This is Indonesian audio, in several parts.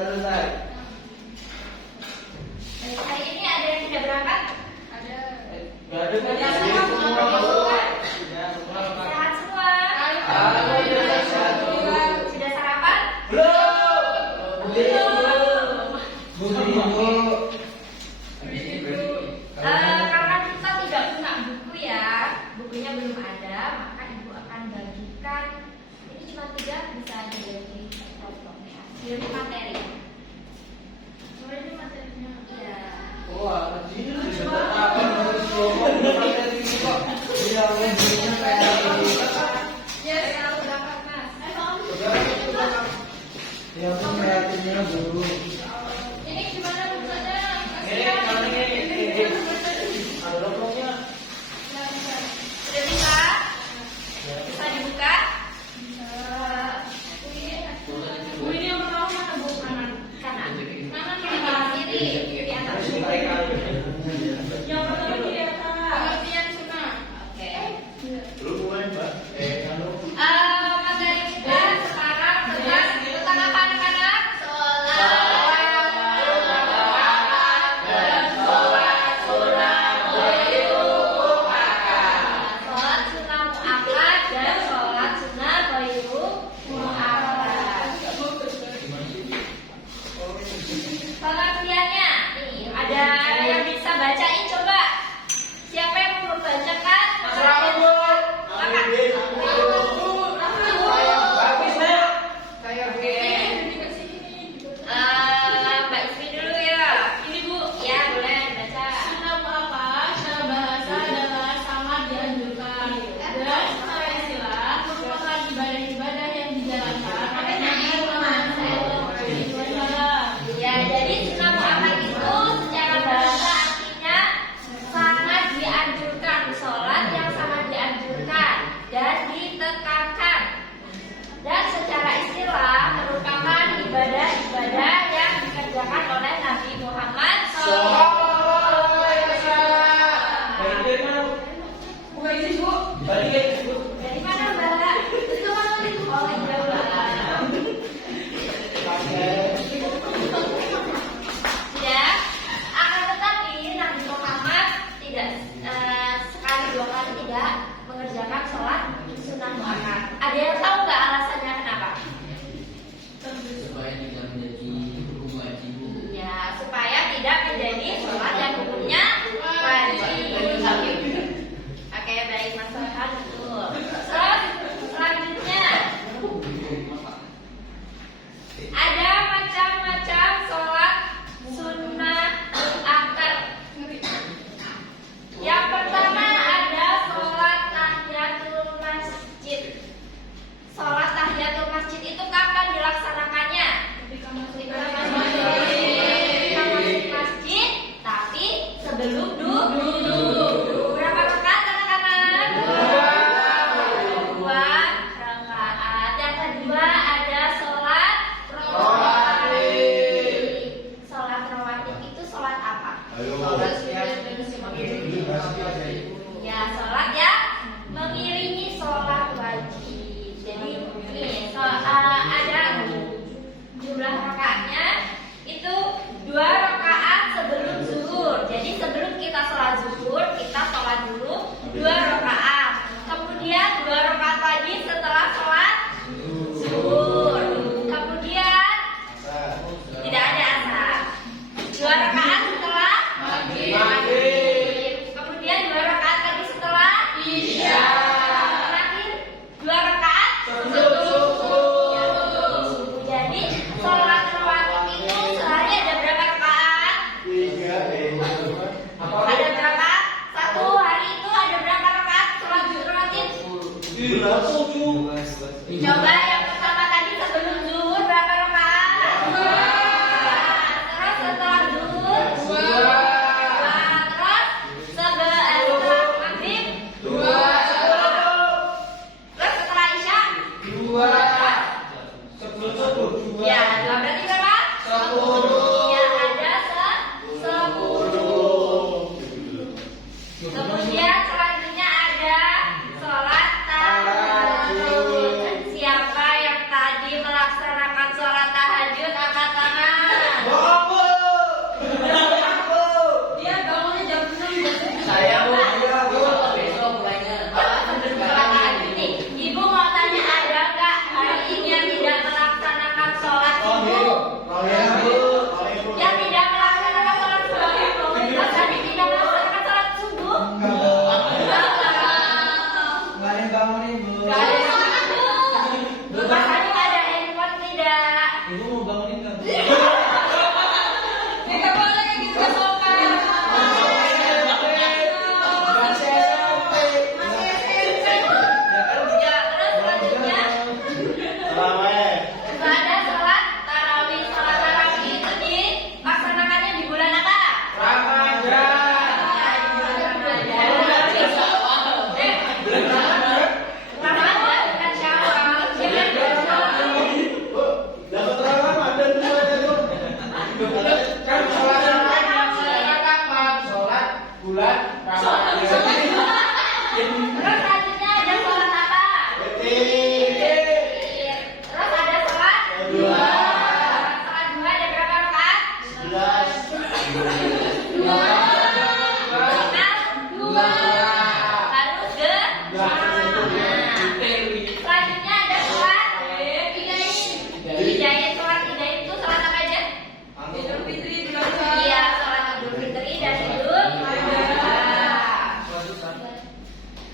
selesai. Hari ini ada yang tidak berangkat? Ada. Gak ada kan? Sehat semua. Sudah sarapan? Karena kita tidak punya buku ya, bukunya belum ada, maka ibu akan bagikan. Ini cuma 3 bisa dibagi kelompok ya. Ini materi. Ini materinya. Iya. Ya, selalu berangkat mas. Ini gimana bukunya? Sudah bisa? Bisa dibuka? Bu, ini yang pertama mana, Bu? Kanan. Kanan. Kanan Kiri, mana? kiri, kiri atas. Yang pertama kiri atas. Pengertian sunnah. Oke. Materi kita sekarang tentang apa anak-anak? Sholat sunnah muakkad dan sholat sunnah ghairu muakkad. Pengertiannya nih ada yang bisa bacain coba. Siapa yang mau membacakan? Mbak Ismi dulu ya. Ini, Bu. Ya boleh baca. Sunnah muakkad secara bahasa adalah sangat dianjurkan. Dan secara istilah merupakan ibadah-ibadah yang dijalankan oleh Nabi Muhammad SAW. Ya jadi sunnah muakkad itu secara bahasa artinya sangat dianjurkan, sholat yang sangat dianjurkan dan ditekankan. Dan secara istilah merupakan ibadah-ibadah yang dikerjakan oleh Nabi Muhammad SAW. Dari mana Mbak? Itu mana itu? Oh jauh lah. Ya, akan tetapi Nabi Muhammad tidak sekali 2 kali tidak mengerjakan sholat sunnah muakkad. Ada yang tahu nggak alasannya kenapa? Supaya tidak menjadi hukum wajib. Ya, supaya tidak menjadi sholat yang hukumnya wajib. Oke, baik Mas Farhan betul. Terus selanjutnya ada macam-macam sholat sunnah muakkad. Yang pertama ada sholat tahiyatul masjid. Sholat tahiyatul masjid itu kapan dilaksanakannya? Ketika masuk masjid, tapi Nggak boleh gitu sopan. Ya, terus selanjutnya ada sholat tarawih. Sholat tarawih itu dilaksanakannya di bulan apa? Ramadan bukan Syawal. Jangan terus selanjutnya ada sholat apa? Terus ada sholat duha. Sholat duha ada berapa rakaat? Dua. Harus selanjutnya ada sholat idain. Sholat idain itu sholat apa aja? Idul Fitri, Idul Iya, Adha. sholat Idul Fitri dan Idul Adha.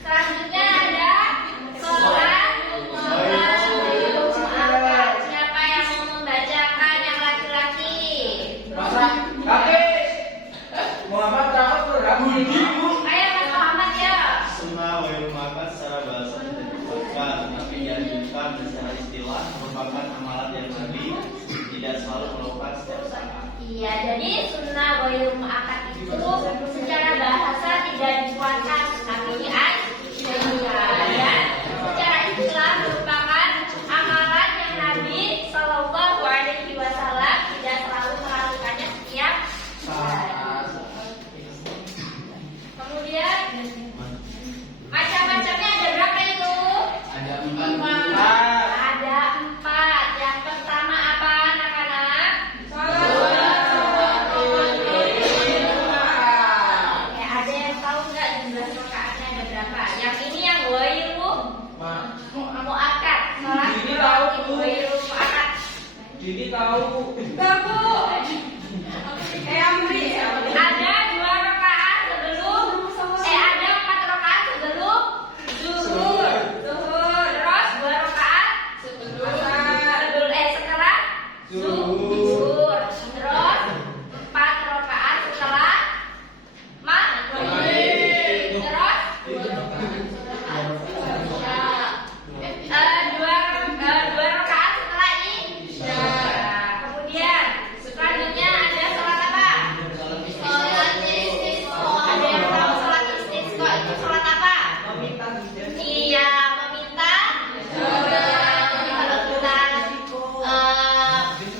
Selanjutnya ada sholat Jumat. Siapa yang mau membacakan yang laki-laki? Ayo Mas Muhammad ya. Sunnah wa ilmakan secara bahasa tidak dibuatkan, tapi dianjurkan dan secara istilah merupakan amalan yang Nabi tidak selalu melakukan setiap saat. Iya, jadi sunnah wayul mu'akkad itu secara bahasa tidak dikuatkan, tapi dianjurkan. Dan secara istilah merupakan amalan yang Nabi Shallallahu Alaihi Wasallam tidak selalu melakukannya setiap hari. Kemudian macam-macamnya ada berapa itu? Ada 4. Ada 4. Yang pertama apa anak-anak? Oke, ada yang tahu nggak jumlah rakaatnya ada berapa? Yang ini yang wailu mu'akkad. Sholat tarawih wailu mu'akkad. Enggak, Bu. Amri. Ada 2 rakaat sebelum ada 4 rakaat sebelum zuhur. Terus 2 rakaat setelah zuhur. Terus 4 rakaat setelah maghrib. Terus 2 rakaat setelah isya. Kemudian selanjutnya ada sholat apa? Sholat istisqa. Ada yang tahu sholat istisqa itu sholat apa? Iya, meminta jodoh. Jadi kalau kita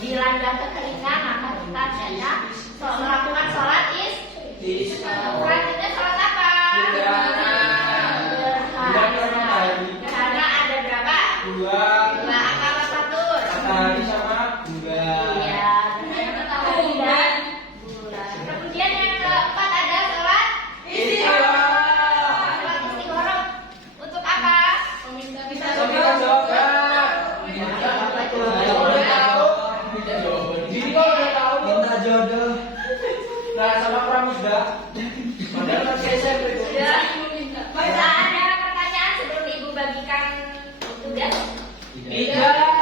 dilanda kekeringan, maka kita hendaknya melakukan sholat istisqa. Selanjutnya sholat apa? Gerhana. Gerhana ada berapa? 2 apa Satur? Iya, matahari dan bulan. Kemudian yang keempat ada sholat istikharah. Sholat istikharah untuk apa? Minta Minta jodoh. Sudah. Bisa ada pertanyaan sebelum ibu bagikan tugas? Tidak.